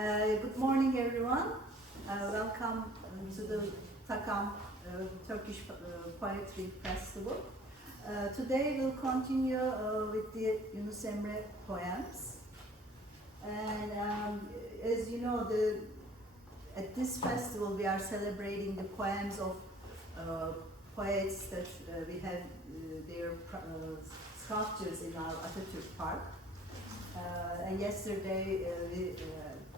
Good morning, everyone. Welcome to the TACAM Turkish Poetry Festival. Today we'll continue with the Yunus Emre poems. And as you know, at this festival we are celebrating the poems of poets that we have their sculptures in our Atatürk Park. And yesterday we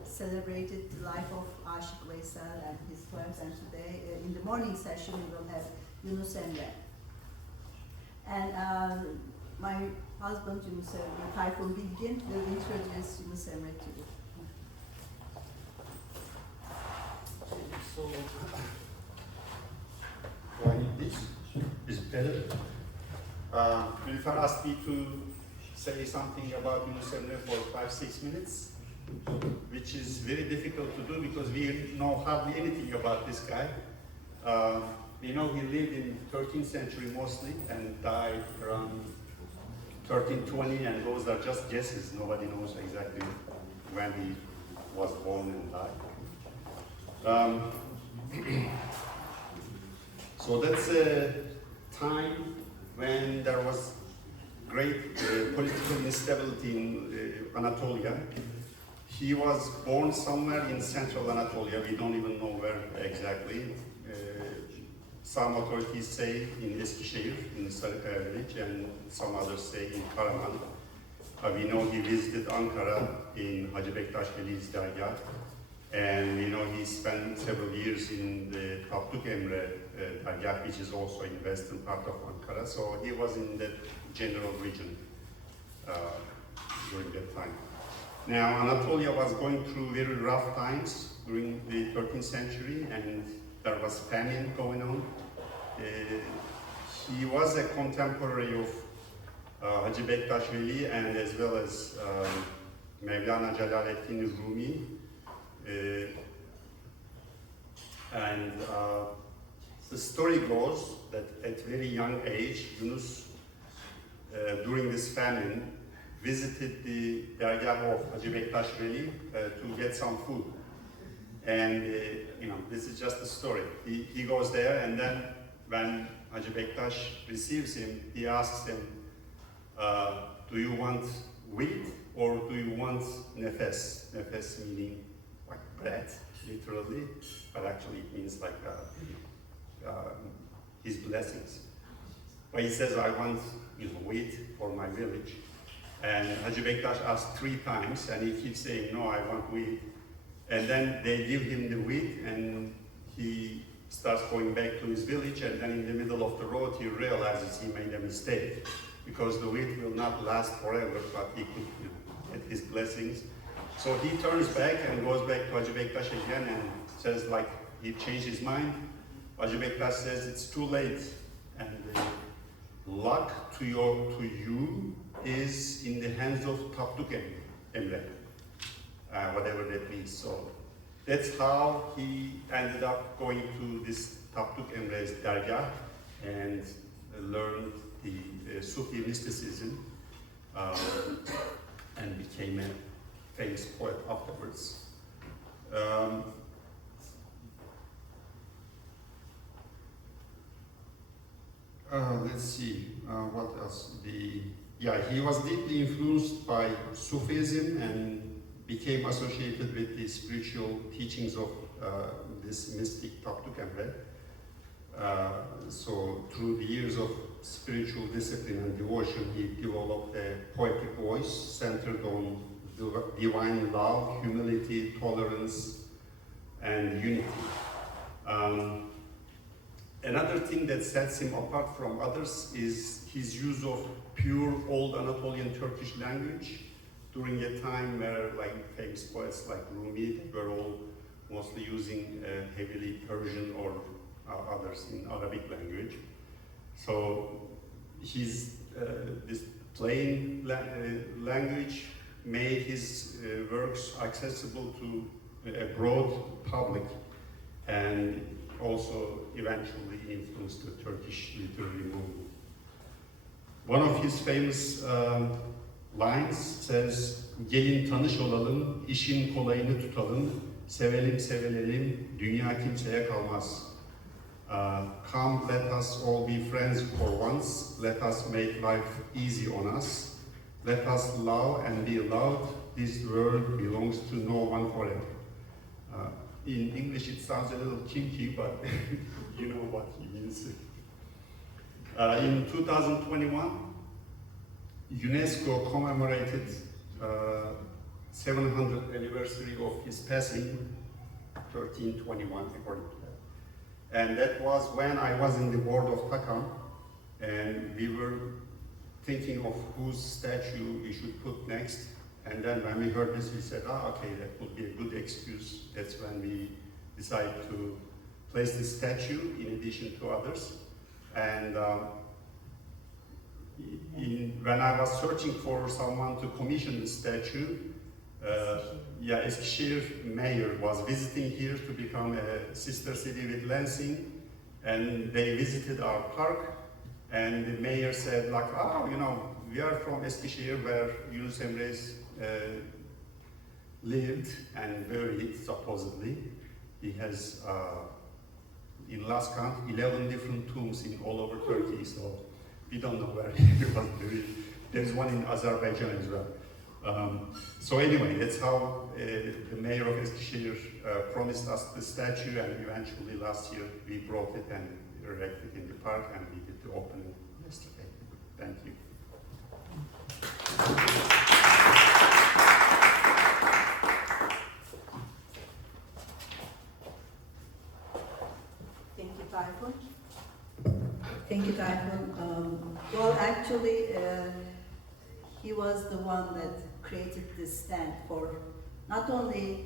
celebrated the life of Aşık Veysel and his poems, and today in the morning session we will have Yunus Emre. And my husband Yunus Emre, Tayfun Bilgin, will introduce Yunus Emre to you. So, do I need this? Is it better? Nilüfer asked me to say something about Yunus Emre for 5-6 minutes, which is very difficult to do because we know hardly anything about this guy. We know he lived in 13th century mostly and died around 1320, and those are just guesses. Nobody knows exactly when he was born and died. So that's a time when there was great political instability in Anatolia. He was born somewhere in central Anatolia. We don't even know where exactly. Some authorities say in Eskişehir, in Sarıkaya village, and some others say in Karaman. We know he visited Ankara in Hacı Bektaş Veli's dergah, and we know he spent several years in the Tapduk Emre dergah, which is also in western part of Ankara. So he was in that general region during that time. Now, Anatolia was going through very rough times during the 13th century, and there was famine going on. He was a contemporary of Hacı Bektaş Veli, and as well as Mevlana Celaleddin Rumi. The story goes that at very young age, Yunus, during this famine, visited the dergah of Hacı Bektaş Veli to get some food. And this is just a story. He goes there, and then when Hacı Bektaş receives him, he asks him, do you want wheat or do you want nefes? Nefes meaning like bread, literally, but actually it means like his blessings. But he says, I want wheat for my village. And Hacı Bektaş asked 3 times, and he keeps saying, no, I want wheat. And then they give him the wheat, and he starts going back to his village, and then in the middle of the road, he realizes he made a mistake, because the wheat will not last forever, but he could get his blessings. So he turns back and goes back to Hacı Bektaş again and says, like, he changed his mind. Hacı Bektaş says, it's too late, and luck to you is in the hands of Tapduk Emre, whatever that means. So that's how he ended up going to this Tapduk Emre's dergah and learned the Sufi mysticism and became a famous poet afterwards. Let's see, what else? He was deeply influenced by Sufism and became associated with the spiritual teachings of this mystic Tapduk Emre. So through the years of spiritual discipline and devotion, he developed a poetic voice centered on divine love, humility, tolerance, and unity. Another thing that sets him apart from others is his use of pure Old Anatolian Turkish language during a time where famous poets like Rumi were all mostly using heavily Persian or others in Arabic language. So his this plain language made his works accessible to a broad public, and also eventually influenced the Turkish literary movement. One of his famous lines says, gelin tanış olalım, işin kolayını tutalım, sevelim sevelim, dünya kimseye kalmaz. Come, let us all be friends for once, let us make life easy on us, let us love and be loved, this world belongs to no one forever. In English it sounds a little kinky, but you know what he means. In 2021, UNESCO commemorated 700th anniversary of his passing, 1321 according to that. And that was when I was in the board of TACAM, and we were thinking of whose statue we should put next. And then when we heard this, we said, okay, that would be a good excuse. That's when we decided to place this statue in addition to others. And when I was searching for someone to commission the statue, Eskişehir mayor was visiting here to become a sister city with Lansing, and they visited our park, and the mayor said, like, we are from Eskişehir, where Yunus Emre lived and buried, supposedly. He has, in last count, 11 different tombs in all over Turkey, so we don't know where he was buried. There's one in Azerbaijan as well. So anyway, that's how the mayor of Eskişehir promised us the statue, and eventually last year we brought it and erected it in the park, and we did the opening yesterday. Thank you. Thank you, Tayfun. Thank you, Tayfun. Well, actually, he was the one that created this stand for not only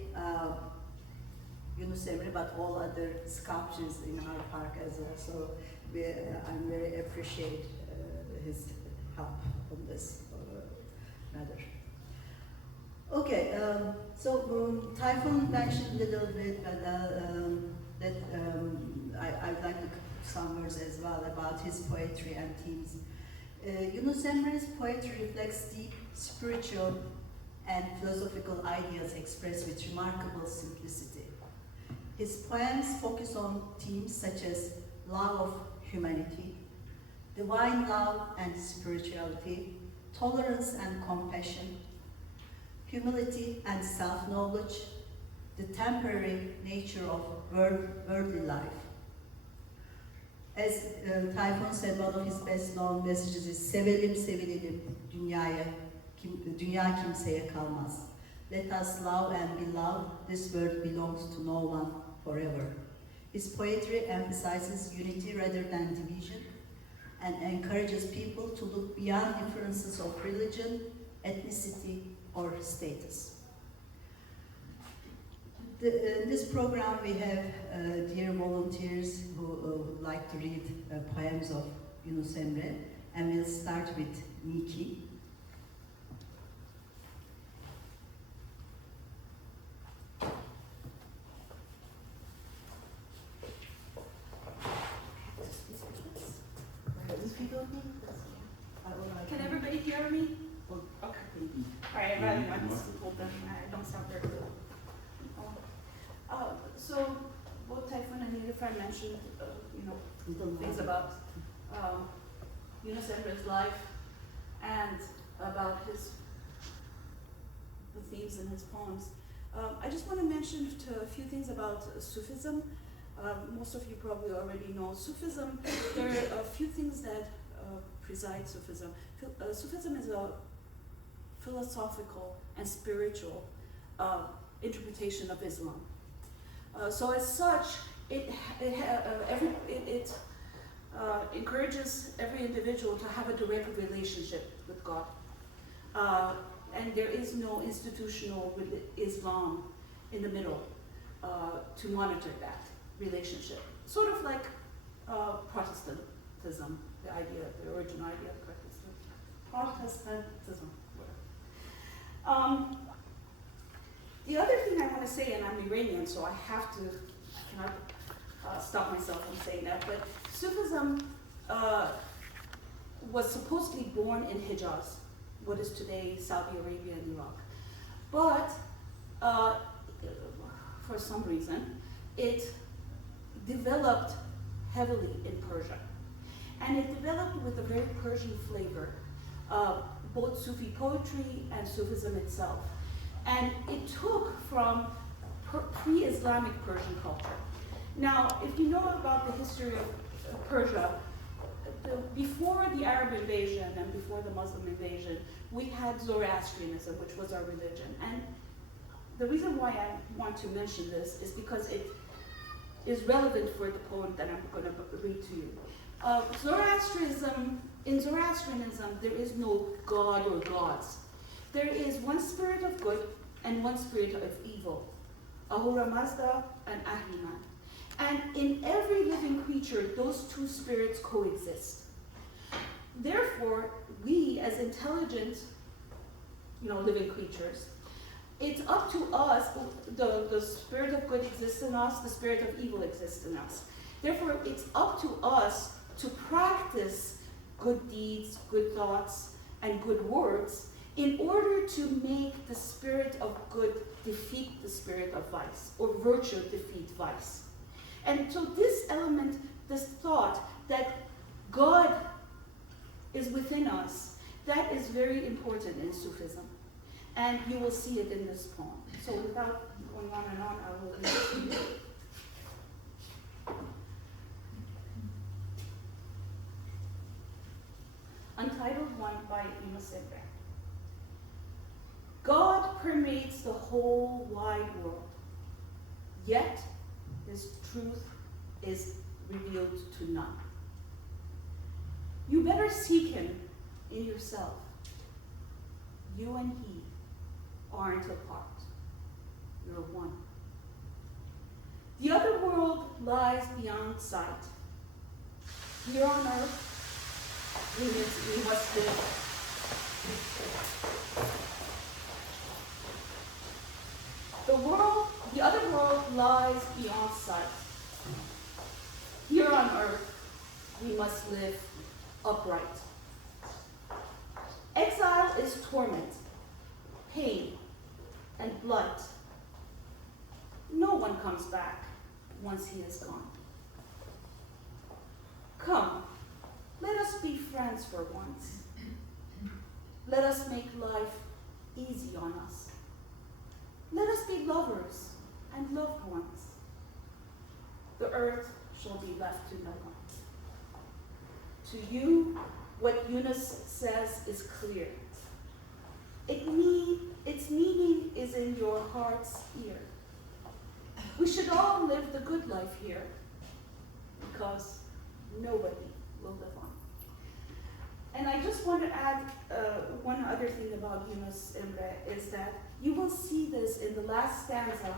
Yunus Emre, but all other sculptures in our park as well. So I'm very appreciate his help on this matter. Okay, so Tayfun mentioned a little bit that I'd like to some words as well about his poetry and themes. Yunus Emre's poetry reflects deep spiritual and philosophical ideas expressed with remarkable simplicity. His poems focus on themes such as love of humanity, divine love and spirituality, tolerance and compassion, humility and self-knowledge, the temporary nature of worldly life. As Tayfun said, one of his best-known messages is "Sevelim sevilelim, dünya kimseye kalmaz. Let us love and be loved. This world belongs to no one forever." His poetry emphasizes unity rather than division and encourages people to look beyond differences of religion, ethnicity, or status. In this program, we have dear volunteers who would like to read poems of Yunus Emre, and we'll start with Niki. Can everybody hear me? Okay. All right, I just hold them. I don't sound very good. So both Tayfun and Nilüfer mentioned, things about Yunus Emre's life and about the themes in his poems. I just want to mention a few things about Sufism. Most of you probably already know Sufism. There are a few things that preside Sufism. Sufism is a philosophical and spiritual interpretation of Islam. So as such, it encourages every individual to have a direct relationship with God. And there is no institutional Islam in the middle to monitor that relationship. Sort of like Protestantism, the original idea of Protestantism. The other thing I want to say, and I'm Iranian, so I cannot stop myself from saying that, but Sufism was supposedly born in Hijaz, what is today Saudi Arabia and Iraq. But for some reason, it developed heavily in Persia. And it developed with a very Persian flavor, both Sufi poetry and Sufism itself. And it took from pre-Islamic Persian culture. Now, if you know about the history of Persia, before the Arab invasion and before the Muslim invasion, we had Zoroastrianism, which was our religion. And the reason why I want to mention this is because it is relevant for the poem that I'm going to read to you. In Zoroastrianism, there is no god or gods. There is one spirit of good and one spirit of evil, Ahura Mazda and Ahriman. And in every living creature, those two spirits coexist. Therefore, we as intelligent, living creatures, it's up to us, the spirit of good exists in us, the spirit of evil exists in us. Therefore, it's up to us to practice good deeds, good thoughts, and good words in order to make the spirit of good defeat the spirit of vice, or virtue defeat vice. And so this element, this thought that God is within us, that is very important in Sufism. And you will see it in this poem. So without going on and on, I will read it to you. Untitled One by Yunus Emre. God permeates the whole wide world, yet his truth is revealed to none. You better seek him in yourself. You and he aren't apart. You're one. The other world lies beyond sight. Here on earth, we must live. The other world lies beyond sight. Here on earth, we must live upright. Exile is torment, pain, and blood. No one comes back once he is gone. Come, let us be friends for once. Let us make life easy on us. Let us be lovers and loved ones. The earth shall be left to no one. To you, what Yunus says is clear. Its meaning is in your heart's ear. We should all live the good life here, because nobody will live on. And I just want to add one other thing about Yunus Emre, is that you will see this in the last stanza.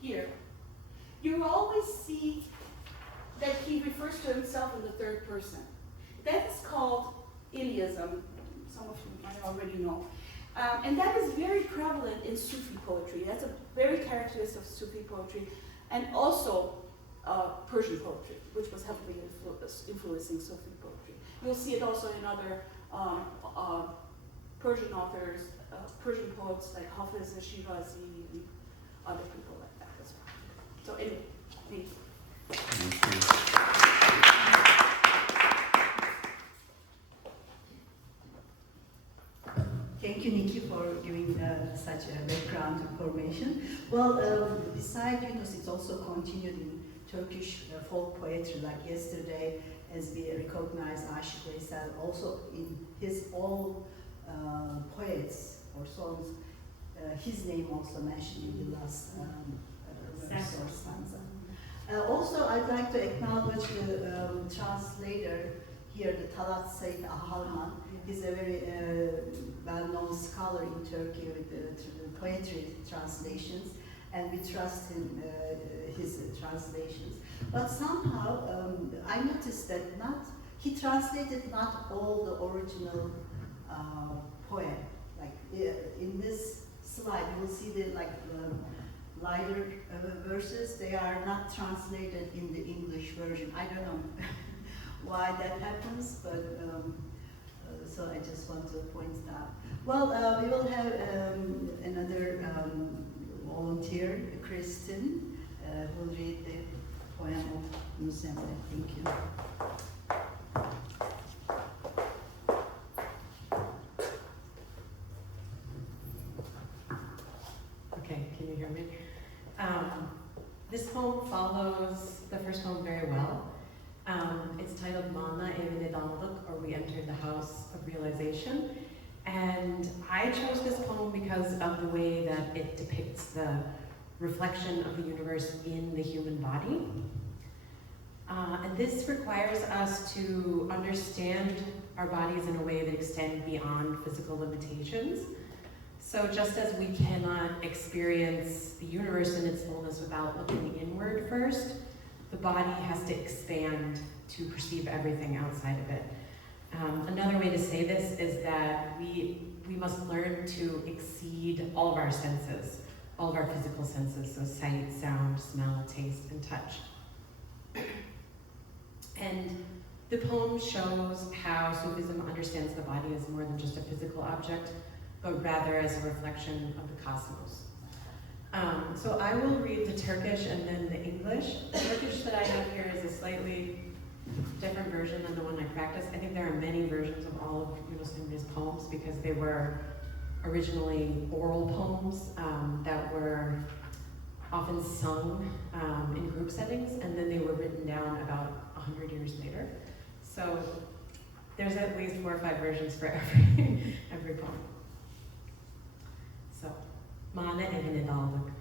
Here. You always see that he refers to himself in the third person. That is called Iliism. Some of you might already know. And that is very prevalent in Sufi poetry. That's a very characteristic of Sufi poetry, and also Persian poetry, which was heavily influencing Sufi poetry. You'll see it also in other Persian authors, Persian poets like Hafiz Shirazi and other people like that as well. So anyway, thank you. Thank you, Nikki, for giving such a background information. Well, besides Yunus, it's also continued in Turkish folk poetry, like yesterday, as we recognize Aşık Veysel, also in his all poets or songs, his name also mentioned in the last verse or stanza. Also, I'd like to acknowledge the translator here, the Talat Seyit Ahalman. He's a very well-known scholar in Turkey with the poetry translations, and we trust in his translations. But somehow, I noticed that he translated not all the original poem. Like in this slide, you will see the lighter verses. They are not translated in the English version. I don't know why that happens, but so I just want to point out. Well, we will have another volunteer, Kristen, who will read the poem of Yunus Emre. Thank you. Okay, can you hear me? This poem follows the first poem very well. It's titled Mana Evine Daldık, or We Entered the House of Realization. And I chose this poem because of the way that it depicts the reflection of the universe in the human body. And this requires us to understand our bodies in a way that extend beyond physical limitations. So just as we cannot experience the universe in its fullness without looking inward first, the body has to expand to perceive everything outside of it. Another way to say this is that we must learn to exceed all of our senses, all of our physical senses, so sight, sound, smell, taste, and touch. And the poem shows how Sufism understands the body as more than just a physical object, but rather as a reflection of the cosmos. So I will read the Turkish and then the English. The Turkish that I have here is a slightly different version than the one I practice. I think there are many versions of all of Yunus Emre's poems because they were originally oral poems that were often sung in group settings, and then they were written down about 100 years later. So there's at least 4 or 5 versions for every poem. So, Mana evine daldık.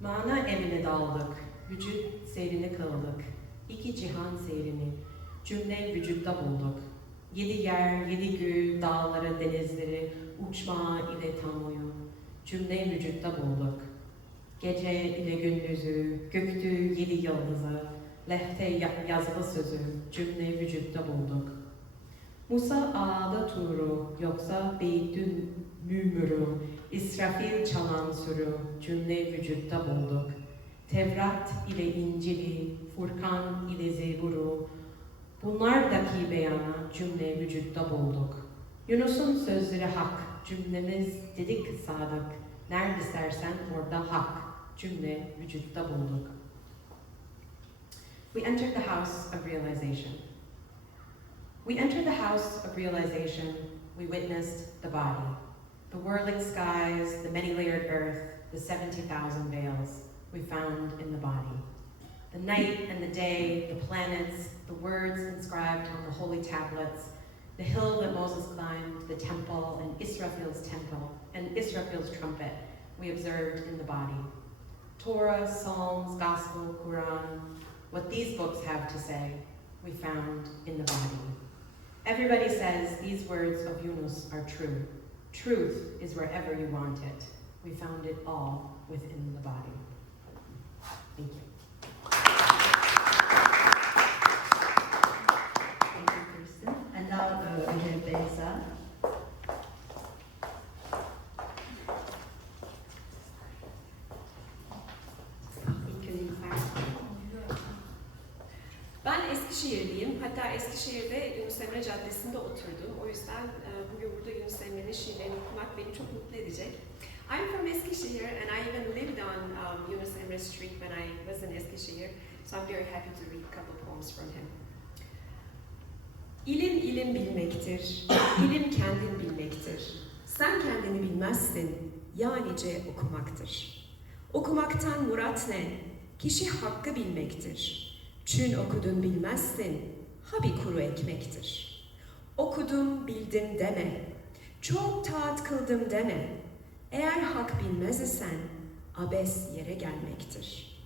Mana evine daldık, vücut seyrini kıldık. İki cihan seyrini, cümle vücutta bulduk. 7 yer, 7 göğü, dağları, denizleri, uçma ile tamoyu, cümle vücutta bulduk. Gece ile gündüzü, göktü 7 yıldızı, lehte yazılı sözü, cümle vücutta bulduk. Musa ağda turu, yoksa beytün mümürü, İsrafil çalan sürü, cümle vücutta bulduk. Tevrat ile İncil'i, Furkan ile Zebur'u, bunlardaki beyana cümle vücutta bulduk. Yunus'un sözleri hak, cümlemiz dedik sadık. Nerede istersen orada hak, cümle vücutta bulduk. We entered the house of realization. We entered the house of realization, we witnessed the body. The whirling skies, the many-layered earth, the 70,000 veils we found in the body. The night and the day, the planets, the words inscribed on the holy tablets, the hill that Moses climbed, the temple, and Israfil's trumpet we observed in the body. Torah, Psalms, Gospel, Quran, what these books have to say, we found in the body. Everybody says these words of Yunus are true. Truth is wherever you want it. We found it all within the body. Thank you. Thank you, Kristen. And now we have Beyza. Ben Eskişehirliyim. Hatta Eskişehir'de Yunus Emre Caddesi'nde oturdum. O yüzden bugün burada Yunus Emre'nin şiirlerini okumak beni çok mutlu edecek. I'm from Eskişehir and I even lived on Yunus Emre Street when I was in Eskişehir. So I'm very happy to read a couple poems from him. İlim ilim bilmektir. İlim kendin bilmektir. Sen kendini bilmezsin. Yanice okumaktır. Okumaktan murat ne? Kişi hakkı bilmektir. Çün okudun bilmezsin, ha bir kuru ekmektir. Okudum bildim deme, çok taat kıldım deme. Eğer hak bilmez isen, abes yere gelmektir.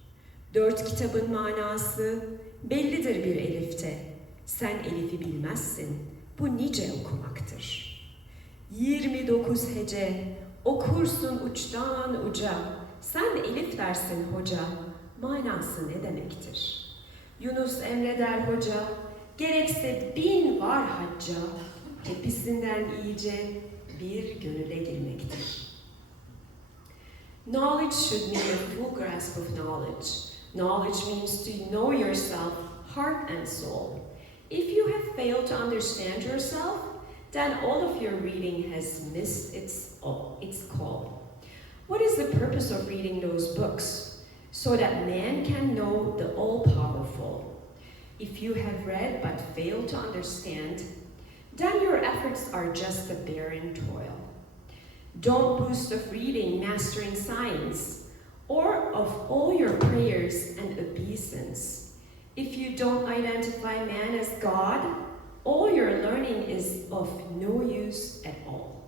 4 kitabın manası bellidir bir elifte. Sen elifi bilmezsin, bu nice okumaktır. 29 hece, okursun uçtan uca. Sen elif dersin hoca, manası ne demektir? Yunus Emre der hoca, gerekse 1000 var hacca, hepsinden iyice bir gönüle girmektir. Knowledge should mean a full grasp of knowledge. Knowledge means to know yourself, heart and soul. If you have failed to understand yourself, then all of your reading has missed its call. What is the purpose of reading those books? So that man can know the all-powerful. If you have read but failed to understand, then your efforts are just a barren toil. Don't boast of reading, mastering science, or of all your prayers and obeisance. If you don't identify man as God, all your learning is of no use at all.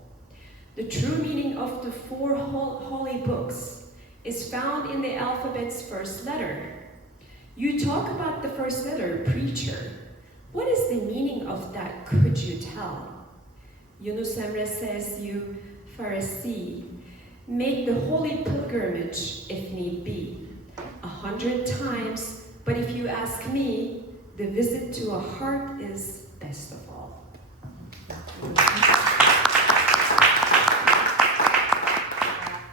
The true meaning of the 4 holy books is found in the alphabet's first letter. You talk about the first letter, preacher. What is the meaning of that, could you tell? Yunus Emre says you, Pharisee, make the holy pilgrimage if need be, 100 times, but if you ask me, the visit to a heart is best of all.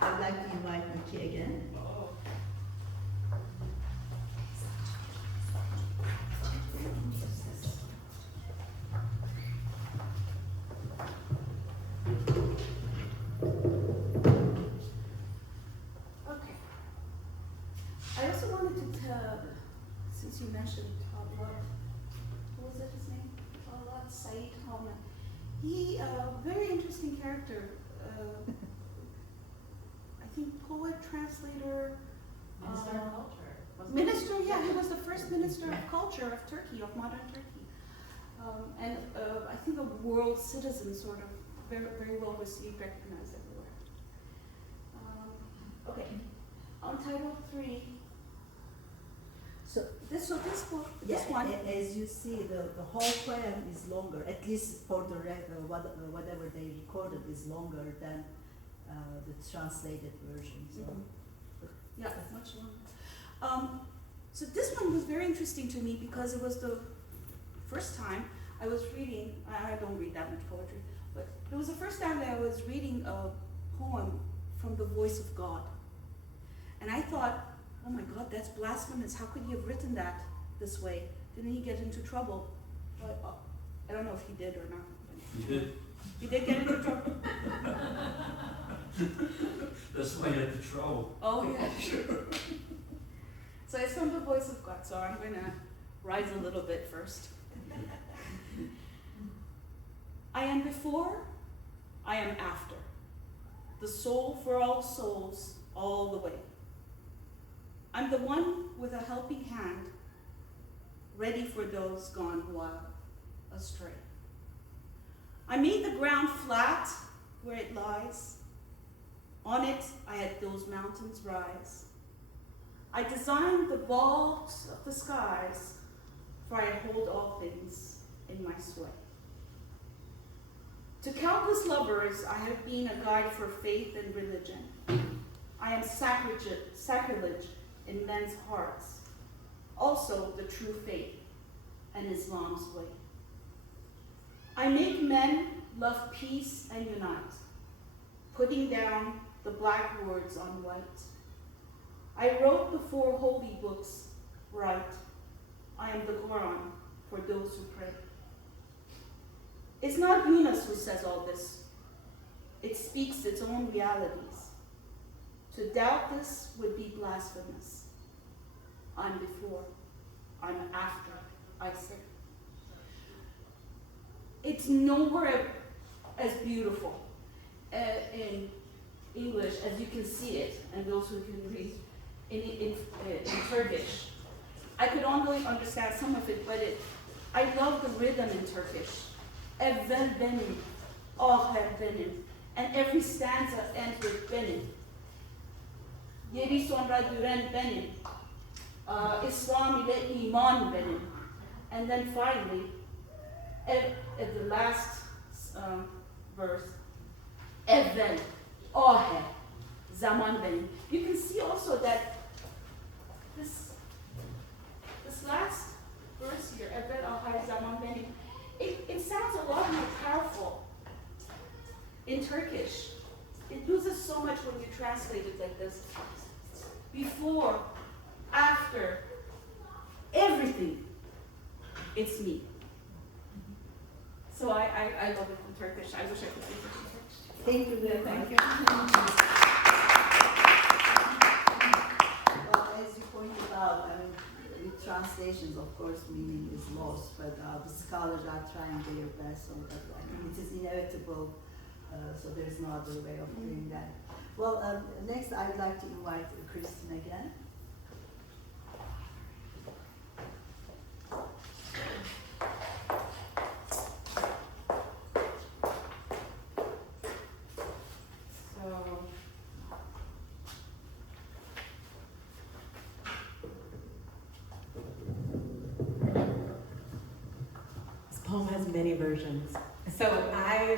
I'd like to invite Nikki again. Okay. I also wanted to tell, since you mentioned Tallat, what was it his name? Tallat Said Halman. He, very interesting character. I think poet, translator. Minister of Culture. wasn't Minister, yeah, he was the first minister of culture of Turkey, of modern Turkey. And I think a world citizen, sort of, very, very well received, recognized everywhere. Okay, on title 3. So, This book, yeah, this one. as you see, the whole poem is longer, at least for the whatever they recorded is longer than the translated version. So. Yeah, much longer. So this one was very interesting to me because it was the first time I was reading, I don't read that much poetry, but it was the first time that I was reading a poem from the voice of God. And I thought, oh my God, that's blasphemous. How could he have written that this way? Didn't he get into trouble? Well, I don't know if he did or not. He did. He did get into trouble? That's why you had the trouble. Oh, yeah, sure. So it's from the voice of God, so I'm going to rise a little bit first. I am before, I am after. The soul for all souls, all the way. I'm the one with a helping hand, ready for those gone wild, astray. I made the ground flat where it lies. On it, I had those mountains rise. I designed the vaults of the skies, for I hold all things in my sway. To countless lovers, I have been a guide for faith and religion. I am sacrilege in men's hearts, also the true faith and Islam's way. I make men love peace and unite, putting down the black words on white. I wrote the 4 holy books right. I am the Quran for those who pray. It's not Yunus who says all this. It speaks its own realities. To doubt this would be blasphemous. I'm before, I'm after, I say. It's nowhere as beautiful in English as you can see it, and those who can read in Turkish. I could only understand some of it, but I love the rhythm in Turkish. Evvel benim, ahir benim, and every stanza ends with benim. Yeri sonra düren benim, İslam ile iman benim, and then finally, at the last verse, evvel, ahir, zaman benim. You can see also that this last verse here, evvel, ahir, zaman benim, it sounds a lot more powerful in Turkish. It loses so much when you translate it like this. Before, after, everything, it's me. So I love it in Turkish. I wish I could speak it in Turkish. Thank you very Thank much. you. Well, as you pointed out, I mean, with translations, of course, meaning is lost, but the scholars are trying their best, so that I think it is inevitable, so there's no other way of doing that. Well, next I would like to invite Kristen again. Poem has many versions. So I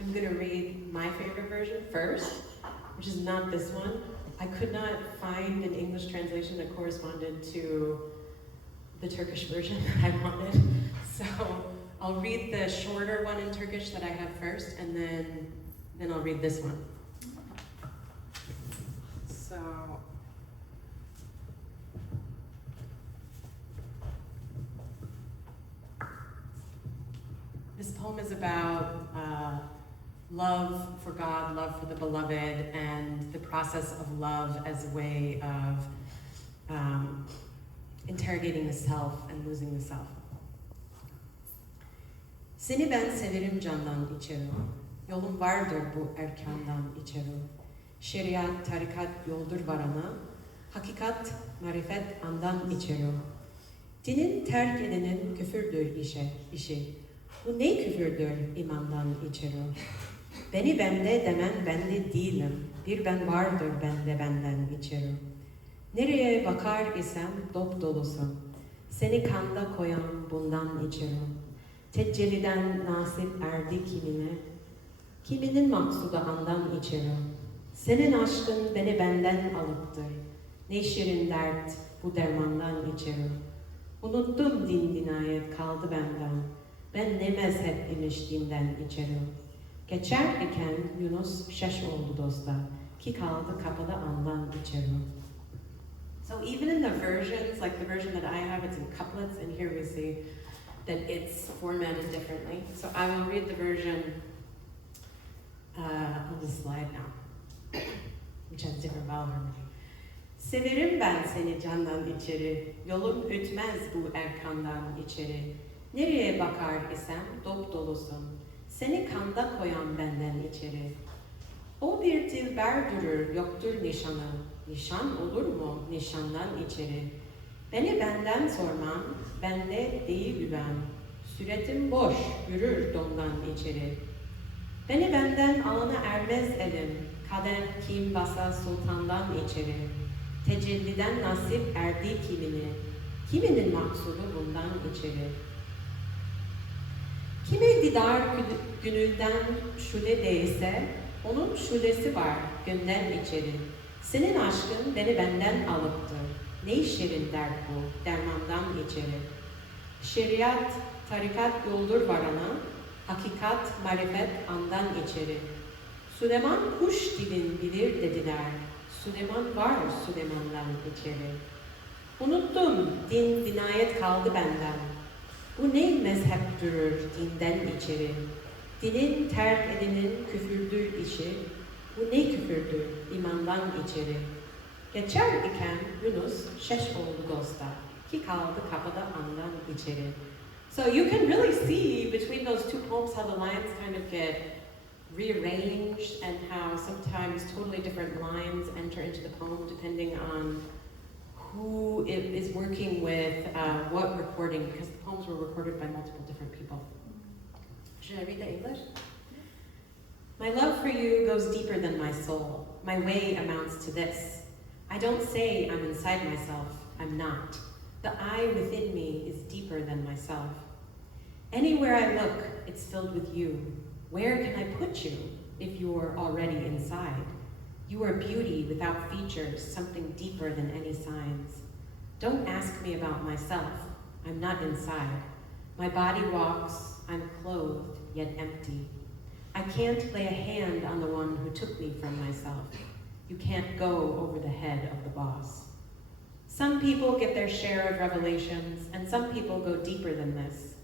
am going to read my favorite version first, which is not this one. I could not find an English translation that corresponded to the Turkish version that I wanted. So I'll read the shorter one in Turkish that I have first, and then I'll read this one. So this poem is about love for God, love for the beloved, and the process of love as a way of interrogating the self and losing the self. Seni ben severim candan içeri. Yolum vardır bu erkandan içeri. Şeriat, tarikat yoldur varana. Hakikat, marifet andan içeri. Dinin terk edenin küfürdür işi. Bu ne küfürdür imandan içeri? Beni bende demen bende değilim. Bir ben vardır bende benden içeri. Nereye bakar isem dop dolusun. Seni kanda koyan bundan içeri. Teccelliden nasip erdi kimine. Kiminin maksudu andan içeri. Senin aşkın beni benden alıptır. Ne şirin dert bu dermandan içeri. Unuttum din dinayet kaldı benden. Ben ne mezhep imiş dinden içeri. Geçer iken Yunus şaş oldu dosta. Ki kaldı kapıda andan içeri. So even in the versions, like the version that I have, it's in couplets, and here we see that it's formatted differently. So I will read the version on the slide now, which has different vowel harmony. Severim ben seni candan içeri, yolum ötmez bu erkandan içeri. Nereye bakar isem dop dolusun, seni kanda koyan benden içeri. O bir dilber durur, yoktur nişanı, nişan olur mu nişandan içeri. Beni benden sorman, bende değil güven, süretim boş, yürür dondan içeri. Beni benden alana ermez elim, kader kim basa sultandan içeri. Tecelliden nasip erdi kimini, kiminin maksudu bundan içeri. Kime didar gönülden şule değse, onun şulesi var günden içeri. Senin aşkın beni benden alıptır. Ne şirin dert bu, dermandan içeri. Şeriat, tarikat yoldur varana, hakikat, marifet andan içeri. Süleyman kuş dilin bilir dediler. Süleyman var Süleyman'dan içeri. Unuttum, din dinayet kaldı benden. Bu ne mezhep durur dinden içeri. Dinin terk edenin küfürdür işi. Bu ne küfürdür imandan içeri. Geçer iken Yunus şaş oldu dosta. Ki kaldı kapıda andan içeri. So you can really see between those two poems how the lines kind of get rearranged and how sometimes totally different lines enter into the poem depending on who is working with what recording, because the poems were recorded by multiple different people. Should I read the English? My love for you goes deeper than my soul. My way amounts to this. I don't say I'm inside myself. I'm not. The I within me is deeper than myself. Anywhere I look, it's filled with you. Where can I put you if you're already inside? You are beauty without features, something deeper than any signs. Don't ask me about myself. I'm not inside. My body walks, I'm clothed, yet empty. I can't lay a hand on the one who took me from myself. You can't go over the head of the boss. Some people get their share of revelations, and some people go deeper than this.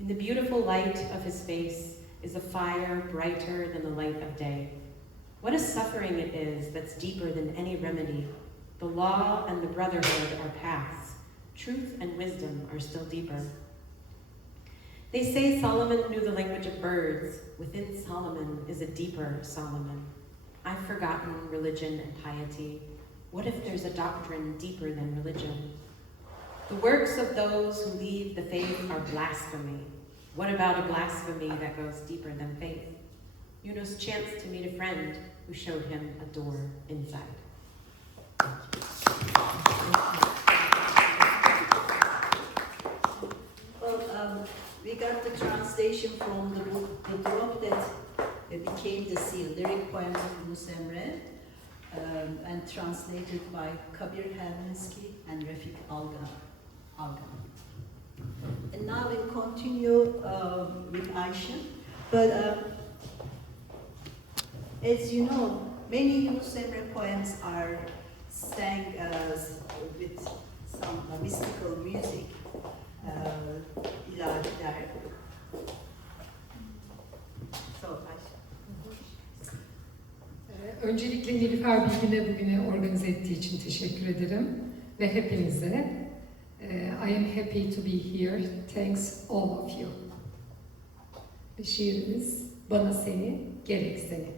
In the beautiful light of his face is a fire brighter than the light of day. What a suffering it is that's deeper than any remedy. The law and the brotherhood are paths. Truth and wisdom are still deeper. They say Solomon knew the language of birds. Within Solomon is a deeper Solomon. I've forgotten religion and piety. What if there's a doctrine deeper than religion? The works of those who leave the faith are blasphemy. What about a blasphemy that goes deeper than faith? Yunus chanced to meet a friend who showed him a door inside. Well, we got the translation from the book, The Drop That Became the Seal, lyric poems of Yunus Emre, and translated by Kabir Helminski and Refik Algan. And now we'll continue with Ayşe. But as you know, many Yunus Emre poems are sang with some mystical music, ilahiler. So Ayşe. Öncelikle Nilüfer Bilgin'e bugüne organize ettiği için teşekkür ederim ve hepinize. I am happy to be here. Thanks all of you. Ve şiirimiz Bana Seni, Gerek Seni.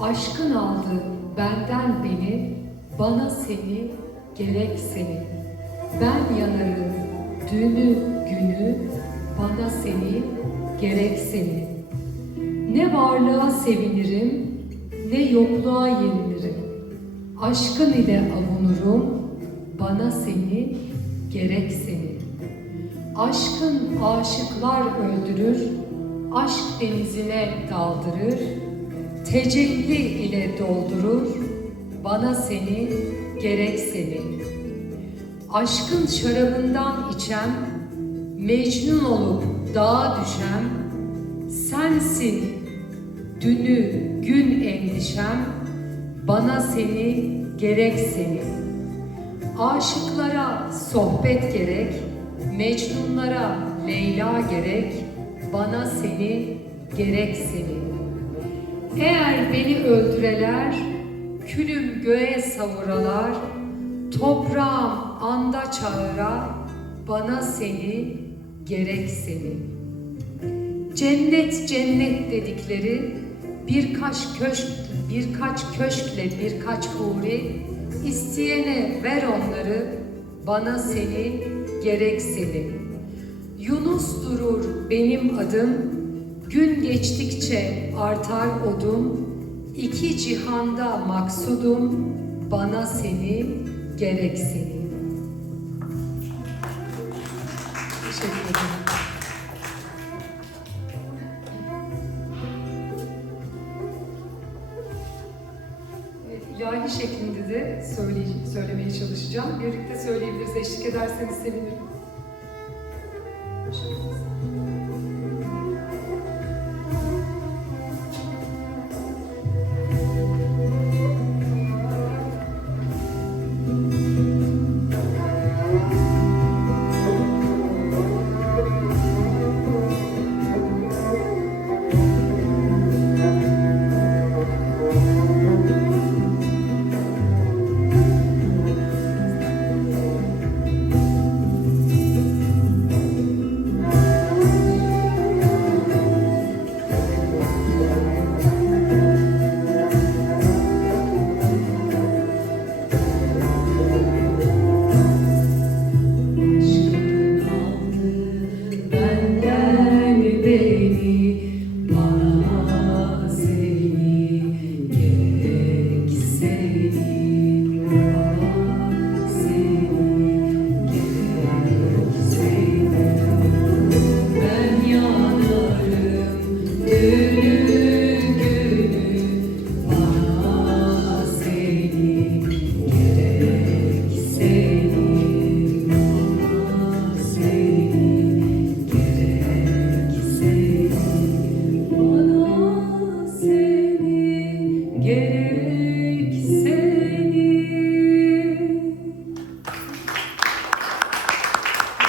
Aşkın aldı benden beni, bana seni, gerek seni. Ben yanarım dünü günü, bana seni, gerek seni. Ne varlığa sevinirim, ne yokluğa yenilirim. Aşkın ile avunurum, bana seni, gerek seni. Aşkın aşıklar öldürür, aşk denizine daldırır. Tecelli ile doldurur, bana seni, gerek seni. Aşkın şarabından içem, mecnun olup dağa düşem, sensin dünü gün endişem, bana seni, gerek seni. Aşıklara sohbet gerek, mecnunlara Leyla gerek, bana seni, gerek seni. Eğer beni öldüreler, külüm göğe savuralar, toprağım anda çağıra, bana seni, gerek seni. Cennet cennet dedikleri, birkaç köşkle birkaç huri, isteyene ver onları, bana seni, gerek seni. Yunus durur benim adım, gün geçtikçe artar odum, iki cihanda maksudum, bana seni, gerek seni. Teşekkür ederim. Evet, ilahi şeklinde de söylemeye çalışacağım. Birlikte söyleyebiliriz, eşlik ederseniz sevinirim.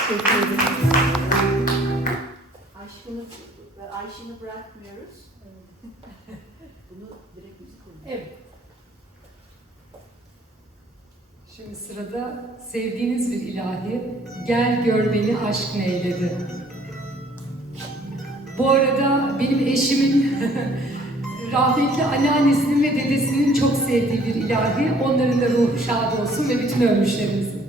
Teşekkür ederim. Ayşin'i bırakmıyoruz. Bunu direkt müzik oluyor. Evet. Şimdi sırada sevdiğiniz bir ilahi, gel gör beni aşk neyledi. Bu arada benim eşimin rahmetli anneannesinin ve dedesinin çok sevdiği bir ilahi. Onların da ruhu şad olsun ve bütün ölmüşlerimizin.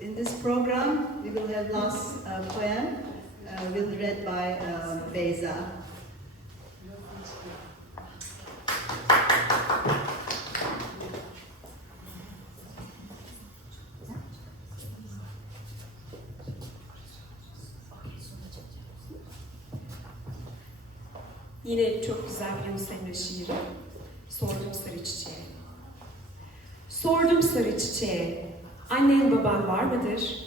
In this program, we will have last poem, will be read by Beyza. Yine çok güzel bir Yunus Emre şiiri. Sordum sarı çiçeğe. Sordum sarı çiçeğe, annen baban var mıdır?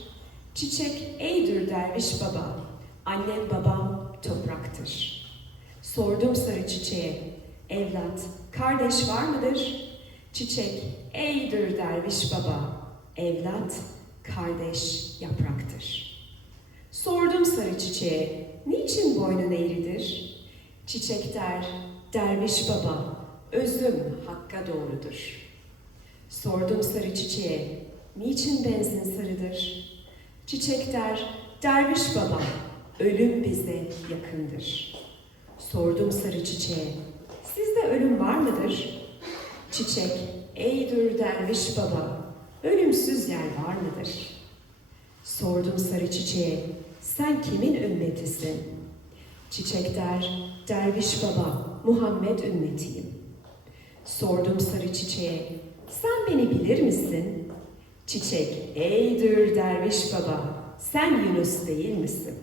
Çiçek, eydir derviş baba, annem babam topraktır. Sordum sarı çiçeğe, evlat, kardeş var mıdır? Çiçek, eydir derviş baba, evlat, kardeş yapraktır. Sordum sarı çiçeğe, niçin boynun eğridir? Çiçek der, derviş baba, özüm hakka doğrudur. Sordum sarı çiçeğe, niçin benzin sarıdır? Çiçek der, derviş baba, ölüm bize yakındır. Sordum sarı çiçeğe, sizde ölüm var mıdır? Çiçek, eydir derviş baba, ölümsüz yer var mıdır? Sordum sarı çiçeğe, sen kimin ümmetisin? Çiçek der, derviş baba, Muhammed ümmetiyim. Sordum sarı çiçeğe, sen beni bilir misin? Çiçek, eydir derviş baba, sen Yunus değil misin?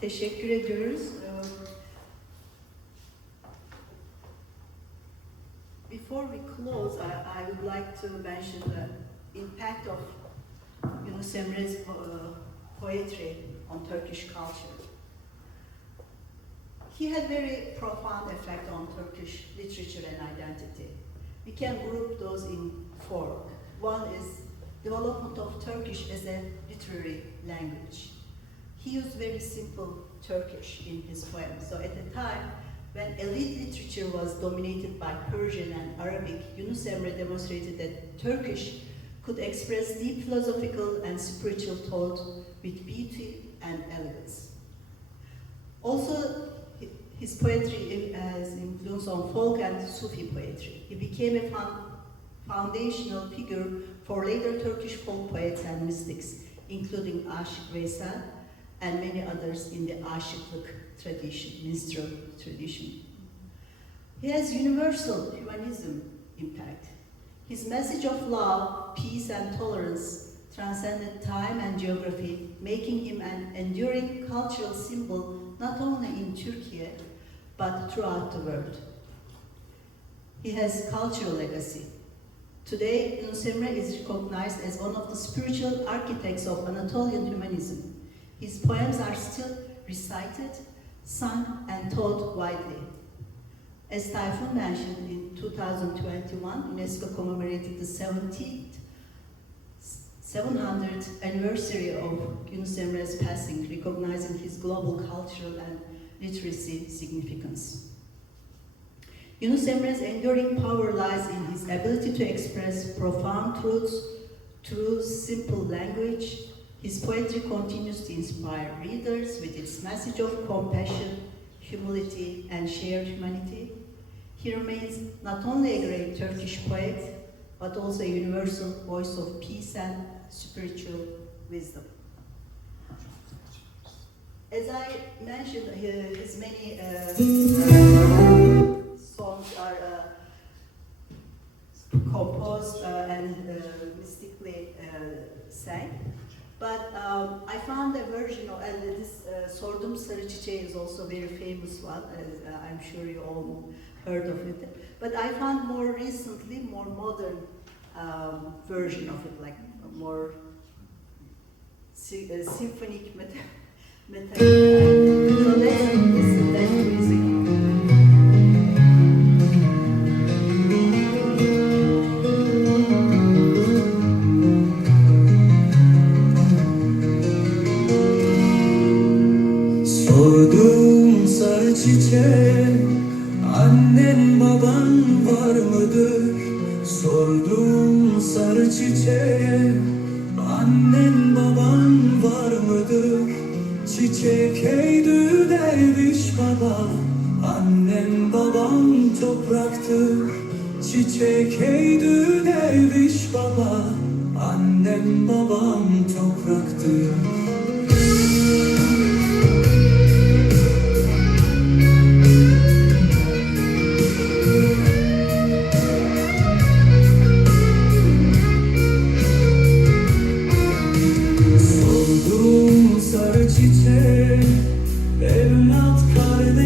Teşekkür ediyoruz. Before we close, I would like to mention the impact of Yunus Emre's poetry on Turkish culture. He had very profound effect on Turkish literature and identity. We can group those in four. One is development of Turkish as a literary language. He used very simple Turkish in his poems. So at the time, when elite literature was dominated by Persian and Arabic, Yunus Emre demonstrated that Turkish could express deep philosophical and spiritual thought with beauty and elegance. Also, his poetry has influence on folk and Sufi poetry. He became a foundational figure for later Turkish folk poets and mystics, including Aşık Veysel and many others in the aşıklık tradition, minstrel tradition. He has universal humanism impact. His message of love, peace and tolerance transcended time and geography, making him an enduring cultural symbol not only in Turkey, but throughout the world. He has cultural legacy. Today, Yunus Emre is recognized as one of the spiritual architects of Anatolian humanism. His poems are still recited, sung, and taught widely. As Tayfun mentioned, in 2021, UNESCO commemorated the 700th anniversary of Yunus Emre's passing, recognizing his global cultural and literacy significance. Yunus Emre's enduring power lies in his ability to express profound truths through simple language. His poetry continues to inspire readers with its message of compassion, humility, and shared humanity. He remains not only a great Turkish poet, but also a universal voice of peace and spiritual wisdom. As I mentioned, his many songs are composed and mystically sang. But I found a version of, and this Sordum Sarı Çiçeği is also a very famous one, I'm sure you all heard of it. But I found more recently, more modern version of it, like a more symphonic metal. So let's listen that music. Sordum sarı çiçeğe, annen baban var mıdır? Sordum sarı çiçeğe, annen baban var mıdır? Çiçek eydü derviş baba, annem babam topraktır. Çiçek eydü derviş baba, annem babam topraktır. Sordum sarı çiçeğe, evlat kardeş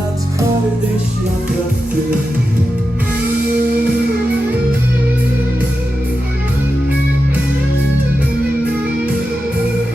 hayat kardeş yapraktır.